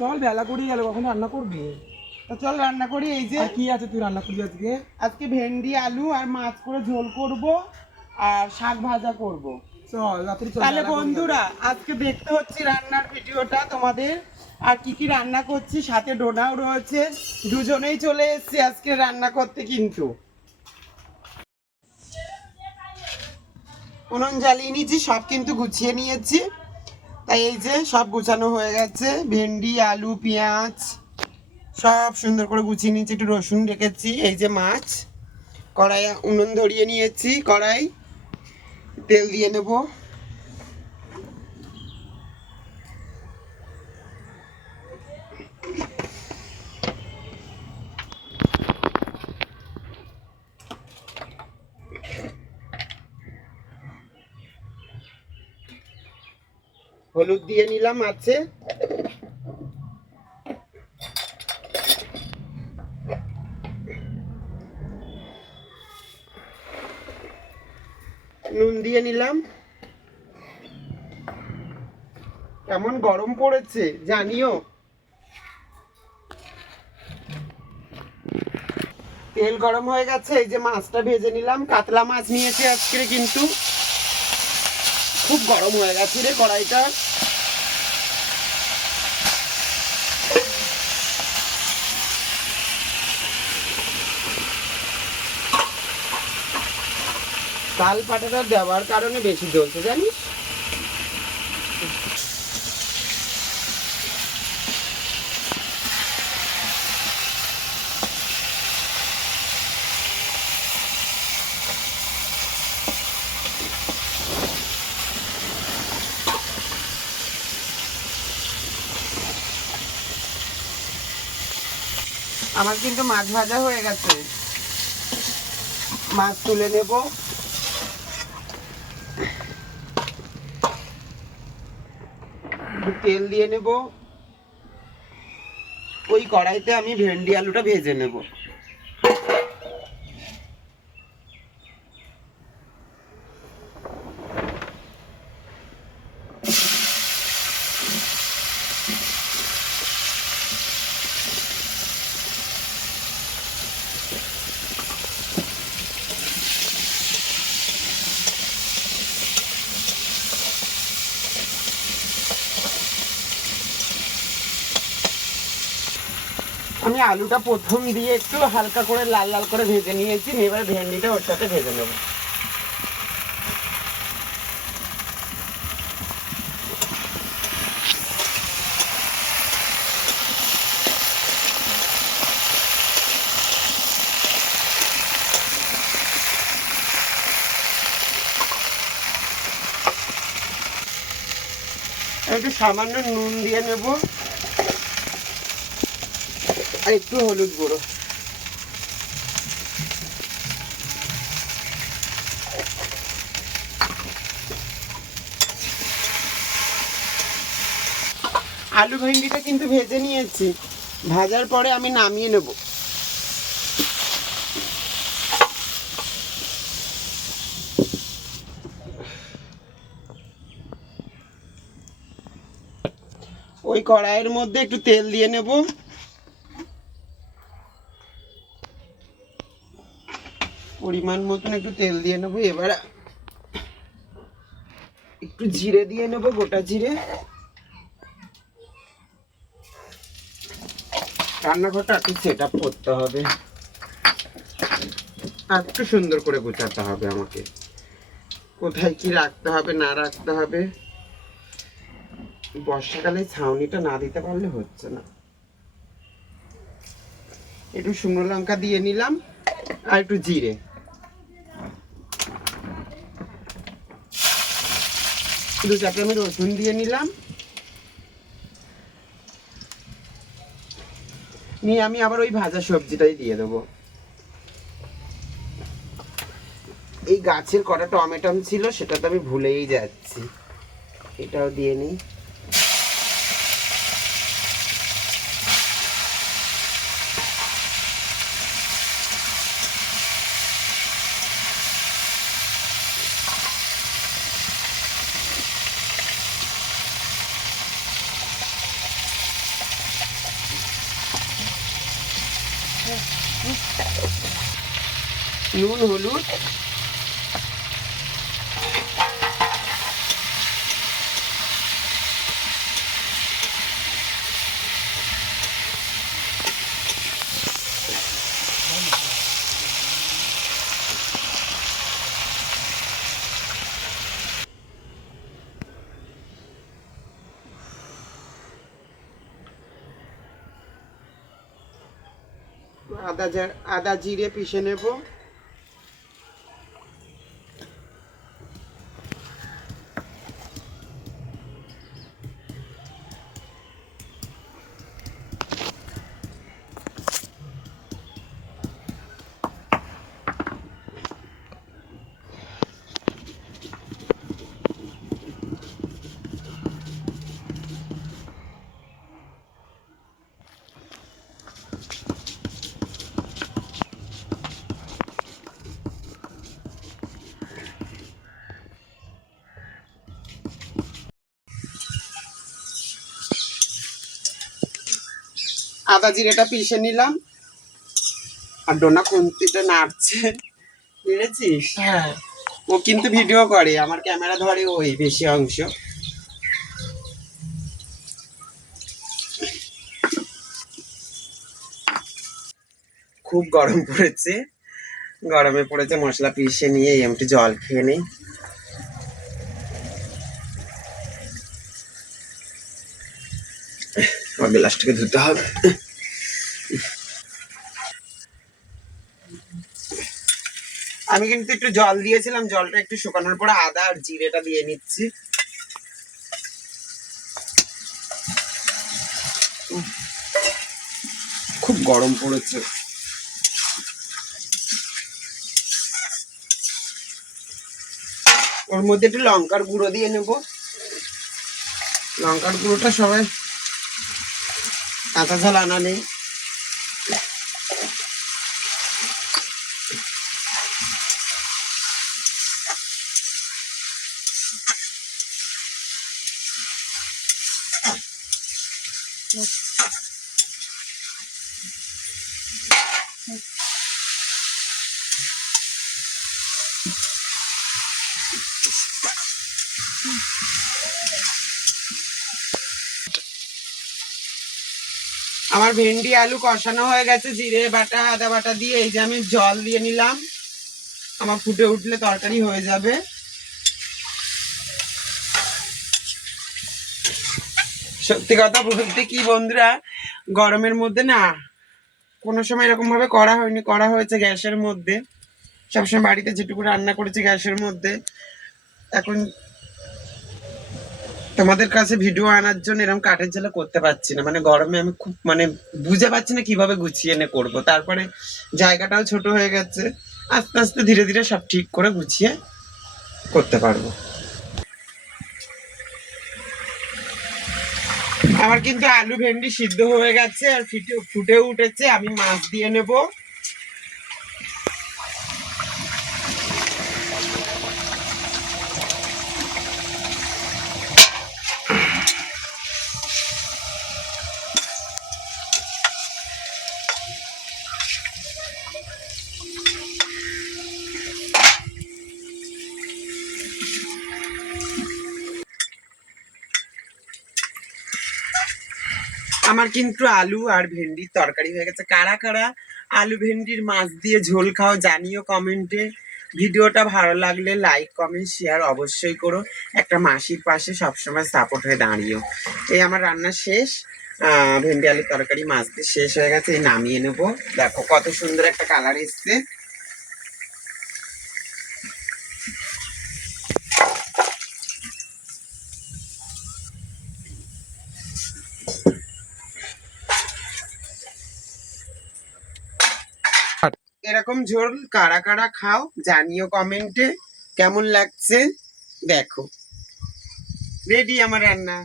চল বেলা করেই গেল, কখন রান্না করবি? তো চল রান্না করি। এই যে আর কি আছে তুই রান্না করবি আজকে? আজকে ভেন্ডি আলু আর মাছ করে ঝোল করব আর শাক ভাজা করব। চল রাত্রি চল। তাহলে বেলা করে বন্ধুরা আজকে দেখতে হচ্ছে রান্নার ভিডিওটা তোমাদের, আর কি কি রান্না করছি, সাথে ডোনাও রয়েছে, দুজনেই চলে এসেছি আজকে রান্না করতে। কিন্তু উনুন জ্বালিয়ে নিয়েছি, সব কিন্তু গুছিয়ে নিয়েছি। তাই এই যে সব গুছানো হয়ে গেছে, ভেন্ডি আলু পেঁয়াজ সব সুন্দর করে গুছিয়ে নিয়েছি, একটু রসুন রেখেছি। এই যে মাছ, কড়াই উনুন ধরিয়ে নিয়েছি, কড়াই তেল দিয়ে নেব। হলুদ দিয়ে নিলাম মাছে, নুন দিয়ে নিলাম। কেমন গরম পড়েছে জানিও। তেল গরম হয়ে গেছে, এই যে মাছটা ভেজে নিলাম। কাতলা মাছ নিয়েছি আজকে, কিন্তু খুব গরম হয়ে গেছে রে কড়াইটা। তাল পাটাটা দেওয়ার কারণে বেশি জ্বলছে জানিস। আমার কিন্তু মাছ ভাজা হয়ে গেছে, মাছ তুলে নেব। তেল দিয়ে নেব, ওই কড়াইতে আমি ভেন্ডি আলুটা ভেজে নেব। আমি আলুটা প্রথম দিয়ে একটু হালকা করে লাল লাল করে ভেজে নিয়েছি, এবার ভেন্ডিটা ওর সাথে ভেজে নেব। একটু সামান্য নুন দিয়ে নেব আর একটু হলুদ গুঁড়ো। আলু ভেন্ডিটা কিন্তু ভেজে নিয়েছি, ভাজার পরে আমি নামিয়ে নেব। ওই কড়াইয়ের মধ্যে একটু তেল দিয়ে নেব, পরিমাণ মতন একটু তেল দিয়ে নেব। এবার একটু জিরে দিয়ে নেব, গোটা জিরে। রান্নাঘরটা একটু সেট আপ করতে হবে, আর একটু সুন্দর করে গোছাতে হবে আমাকে, কোথায় কি রাখতে হবে না রাখতে হবে। বর্ষাকালে ছাউনিটা না দিতে পারলে হচ্ছে না। একটু শুকনো লঙ্কা দিয়ে নিলাম আর একটু জিরে। দু চারটে আমি রসুন দিয়ে নিলাম, নিয়ে আমি আবার ওই ভাজা সবজিটাই দিয়ে দেবো। এই গাছের কটা টমেটো ছিল, সেটা তো আমি ভুলেই যাচ্ছি, এটাও দিয়ে নিই। নুন হলুদ, আদা জিরে পিষে নেব। আদা জিরেটা পিষে নিলাম। আর ডোনা খুন্তিটা নাড়ছে, বুঝেছিস? হ্যাঁ। ও কিন্তু ভিডিও করে, আমার ক্যামেরা ধরে ওই বেশি অংশ। খুব গরম পড়েছে, গরমে পড়েছে, মশলা পিষে নিয়ে একটু জল খেয়ে নেই। আমার গ্লাসটাকে ধুতে হবে। আমি কিন্তু একটু জল দিয়েছিলাম, জলটা একটু শুকানোর পরে আদা আর জিরেটা দিয়ে নিচ্ছি। খুব গরম পড়েছে। ওর মধ্যে একটু লঙ্কার গুঁড়ো দিয়ে নেব। লঙ্কার গুঁড়োটা সবাই কাঁচা ঝাল আনা নেই। আমার ভেন্ডি আলু কষানো হয়ে গেছে জিরে বাটা আদা বাটা দিয়ে। এই যে আমি জল দিয়ে নিলাম, আমার ফুটে উঠলে তরকারি হয়ে যাবে। সত্যি কথা বলতে কি বন্ধুরা, গরমের মধ্যে না কোনো সময় এরকম ভাবে করা হয়নি, করা হয়েছে গ্যাসের মধ্যে। সবসময় বাড়িতে যেটুকু রান্না করেছি গ্যাসের মধ্যে। এখন তোমাদের কাছে ভিডিও আনার জন্য এরকম কাঠের জালে করতে পারছি না, মানে গরমে আমি খুব বুঝে পাচ্ছি না কিভাবে গুছিয়ে এনে করবো। তারপরে জায়গাটাও ছোট হয়ে গেছে, আস্তে আস্তে ধীরে ধীরে সব ঠিক করে গুছিয়ে করতে পারবো। আমার কিন্তু আলু ভেন্ডি সিদ্ধ হয়ে গেছে আর ফুটে উঠেছে। আমি মাছ দিয়ে নেব। আমার কিন্তু আলু আর ভেন্ডির তরকারি হয়ে গেছে। কারা কারা আলু ভেন্ডির মাছ দিয়ে ঝোল খাও জানিও কমেন্টে। ভিডিওটা ভালো লাগলে লাইক কমেন্ট শেয়ার অবশ্যই করো। একটা মাসির পাশে সবসময় সাপোর্ট হয়ে দাঁড়িও। এই আমার রান্না শেষ, ভেন্ডি আলুর তরকারি মাছ দিয়ে শেষ হয়ে গেছে। এই নামিয়ে নেবো। দেখো কত সুন্দর একটা কালার এসছে। এরকম ঝোল কারা কারা খাও জানিও কমেন্টে কেমন লাগছে। দেখো রেডি আমার রান্না।